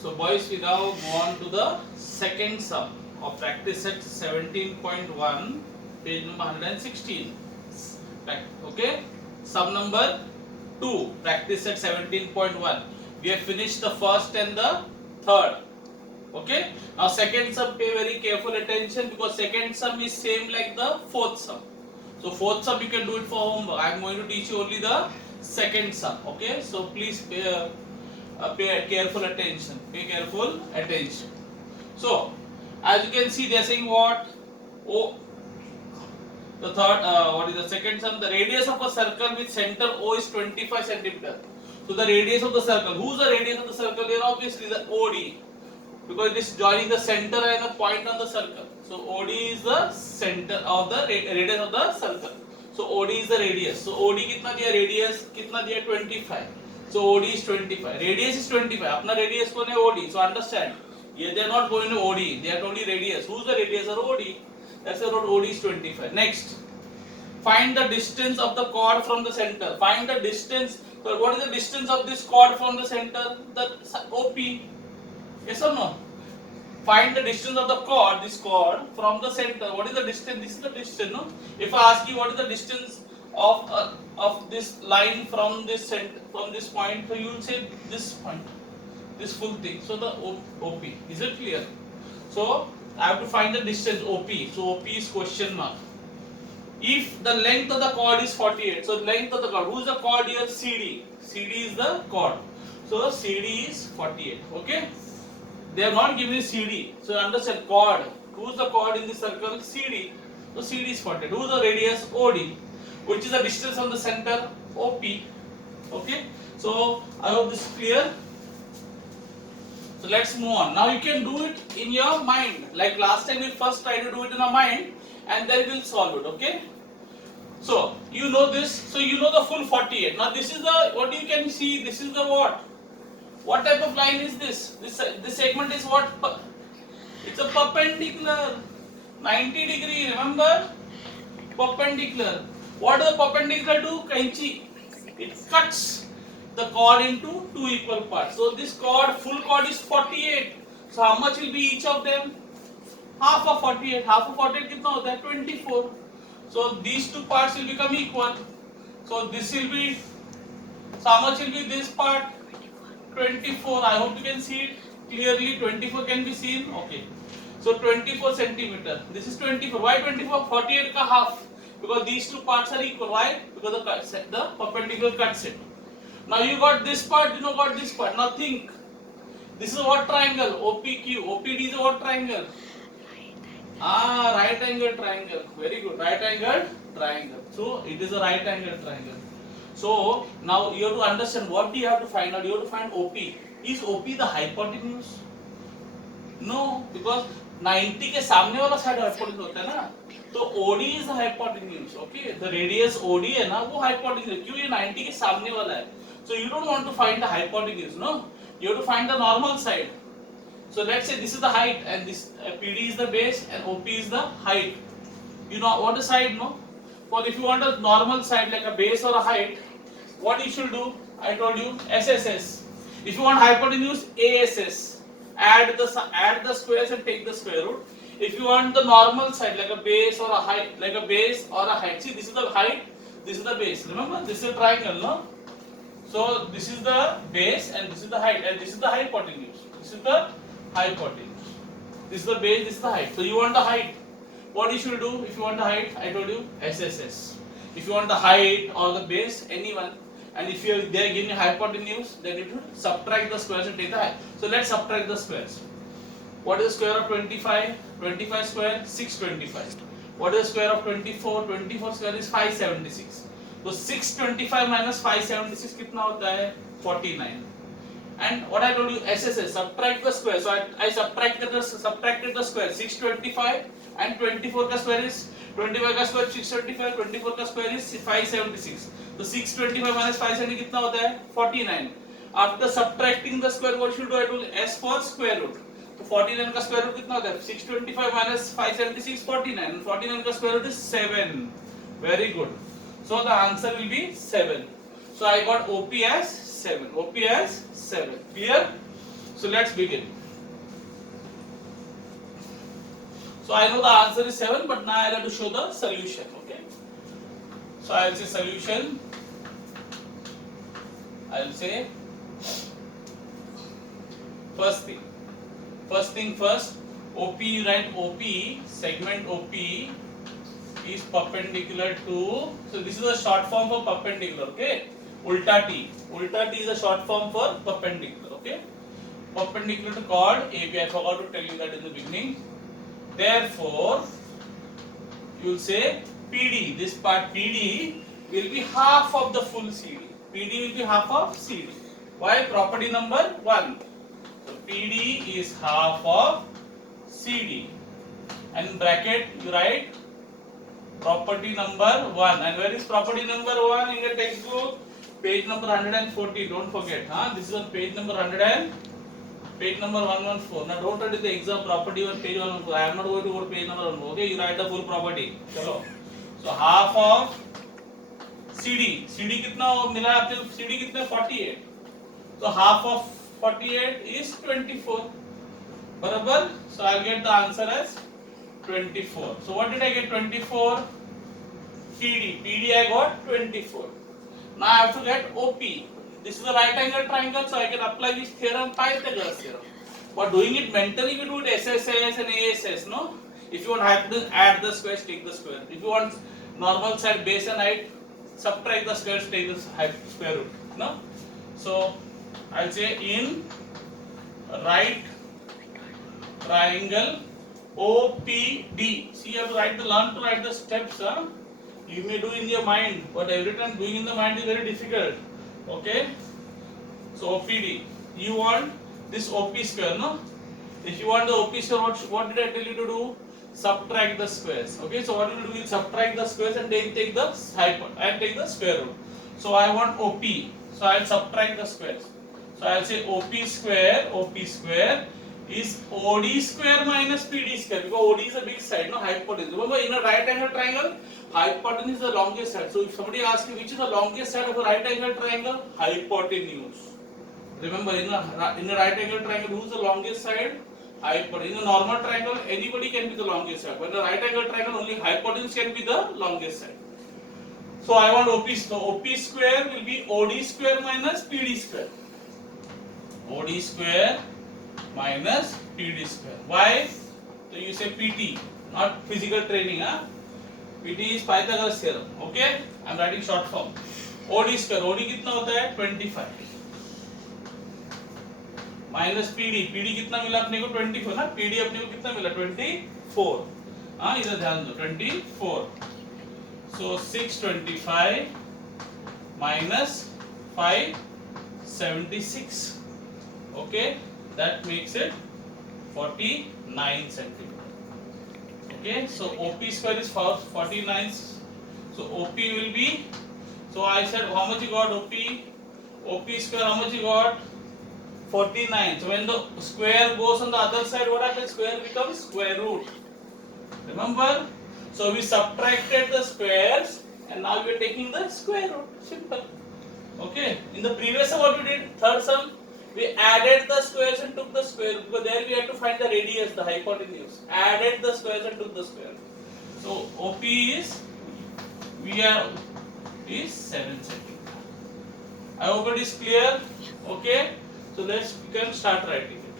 So boys, we now go on to the second sum of practice set 17.1, page number 116. Okay, sum number 2, practice set 17.1. We have finished the first and the third. Okay, now second sum, pay very careful attention because second sum is same like the fourth sum. So fourth sum you can do it for homework. I am going to teach you only the second sum. Okay, so please pay careful attention. Pay careful attention. So as you can see, they are saying what? Oh, the third. What is the second sum? The radius of a circle with center O is 25 centimeter. So the radius of the circle. Who's the radius of the circle? Here obviously the OD, because it is joining the center and a point on the circle. So OD is the center of the radius of the circle. So OD is the radius. So OD कितना दिया? Radius कितना दिया? 25. So OD is 25. Radius is 25. अपना radius कौन है? OD. So understand. Yeah, they are not going to OD. They are only radius. Who's the radius? Or OD. That's why OD is 25. Next, find the distance of the chord from the center. Find the distance. So what is the distance of this chord from the center? The OP. Yes or no? Find the distance of the chord, this chord from the center. What is the distance? This is the distance, no? If I ask you what is the distance of this line from this center, from this point, so you will say this point, this full thing. So the OP. Is it clear? So I have to find the distance OP. So OP is question mark. If the length of the chord is 48, so length of the chord. Who is the chord here? CD. CD is the chord. So CD is 48. Okay. They have not given you CD. So understand chord. Who is the chord in the circle? CD. So CD is 48. Who is the radius? OD. Which is the distance from the center? OP. Okay. So I hope this is clear. So let's move on. Now you can do it in your mind. Like last time we first tried to do it in our mind and then we'll solve it. Okay. So you know this. So you know the full 48. Now this is the, what you can see, this is the what? What type of line is this? This segment is what? It's a perpendicular. 90 degree, remember? Perpendicular. What does perpendicular do? Kainchi. It cuts the chord into two equal parts. So this chord, full chord is 48. So how much will be each of them? Half of 48. Half of 48 कितना होता है? 24. So these two parts will become equal. So this will be, so how much will be this part? 24. I hope you can see it clearly. 24 can be seen. Okay. So 24 centimeter. This is 24. Why 24? 48 ka half. Because these two parts are equal. Why? Because the perpendicular cuts it. Now you got this part. You know got this part. Now think. This is what triangle? OPQ. OPD is a what triangle? Right angle triangle. Very good. Right angle triangle. So it is a right angle triangle. So now you have to understand what do you have to find out? You have to find OP. Is OP the hypotenuse? No, because 90 के सामने वाला side hypotenuse होता है ना. तो OD is the hypotenuse. Okay, the radius OD है ना, वो hypotenuse. क्यों ये 90 के सामने वाला है? So you don't want to find the hypotenuse, no? You have to find the normal side. So let's say this is the height and this PD is the base and OP is the height. You know what is side, no? Well, if you want a normal side like a base or a height, what you should do? I told you SSS. If you want hypotenuse, ASS. Add the squares and take the square root. If you want the normal side like a base or a height, see this is the height, this is the base. Remember this is a triangle, no? So this is the base and this is the height and this is the hypotenuse. This is the hypotenuse. This is the base, this is the height. So you want the height. What you should do if you want the height? I told you SSS. If you want the height or the base, anyone. And if they are giving you hypotenuse, then you should subtract the squares and take the height. So let's subtract the squares. What is the square of 25? 25 square, 625. What is the square of 24? 24 square is 576. So 625 minus 576 कितना होता है? 49. And what I told you, SSS, subtract the square. So I subtracted the square. 625 and 24 का square is 25 का square 625, 24 का square is 576. So 625 minus 570 कितना होता है? 49. After subtracting the square, what should do? I told you S for square root. तो 49 का square root कितना होता है? 625 minus 576 49. And 49 का square root is 7. Very good. So the answer will be 7. So I got OP as 7. OP as 7. Clear? So let's begin. So I know the answer is 7, but now I have to show the solution. Okay. So I will say solution. I will say first thing. First thing first. OP, you write OP, segment OP is perpendicular to, so this is a short form for perpendicular, okay? Ulta T. Ulta T is a short form for perpendicular, okay? Perpendicular to chord AB. I forgot to tell you that in the beginning. Therefore, you will say PD, this part PD will be half of the full CD. PD will be half of CD. Why? Property number 1. So PD is half of CD. And in bracket you write property number 1. And where is property number 1 in your textbook? Page number 140. Don't forget. This is on page number 100. Page number 114. Now don't write the exam property on page 114. I am not going to go to page number 1. Okay, you write the full property. Chalo. So half of CD. CD कितना मिला आपने? CD कितना 48. So half of 48 is 24. बराबर? So I get the answer as 24. So what did I get? 24. PD. PD I got 24. Now I have to get OP. This is a right angle triangle, so I can apply this theorem, Pythagoras theorem. But doing it mentally, we do it SSS and ASS, no? If you want hypotenuse, add the squares, take the square. If you want normal side, base and height, subtract the squares, take the square root, no? So I'll say in right triangle OPD. See, you have to learn to write the steps. You may do in your mind, but every time doing in the mind is very difficult. Okay, so OPD, you want this OP square, no? If you want the OP square, what did I tell you to do? Subtract the squares. Okay, so what you will do is subtract the squares and then take the hypotenuse and take the square root. So I want OP, so I will subtract the squares. So I will say OP square is OD square minus PD square, because OD is a big side, no? Hypotenuse. Remember, in a right angle triangle, hypotenuse is the longest side. So if somebody asks you which is the longest side of a right angle triangle, hypotenuse. Remember, in a right angle triangle, who is the longest side? Hypotenuse. In a normal triangle, anybody can be the longest side. But in a right angle triangle, only hypotenuse can be the longest side. So I want OP. So OP square will be OD square minus PD square. OD square minus PD square. Why? So you say PT, not physical training. PT is Pythagoras theorem. Okay? I am writing short form. OD square. OD कितना होता है? 25. Minus PD. PD कितना मिला अपने को? 24 ना? PD अपने को कितना मिला? 24. इधर ध्यान दो. 24. So 625 minus 576. Okay? That makes it 49 centimeter. Okay, so OP square is 49. So OP will be, so I said how much you got OP? OP square how much you got? 49. So when the square goes on the other side, what happens? Square becomes square root. Remember? So we subtracted the squares and now we are taking the square root. Simple. Okay, in the previous sum what we did? Third sum, we added the squares and took the square root, because there we had to find the radius, the hypotenuse. Added the squares and took the square root. So OP is 7 centimeter. I hope it is clear. Okay, so we can start writing it.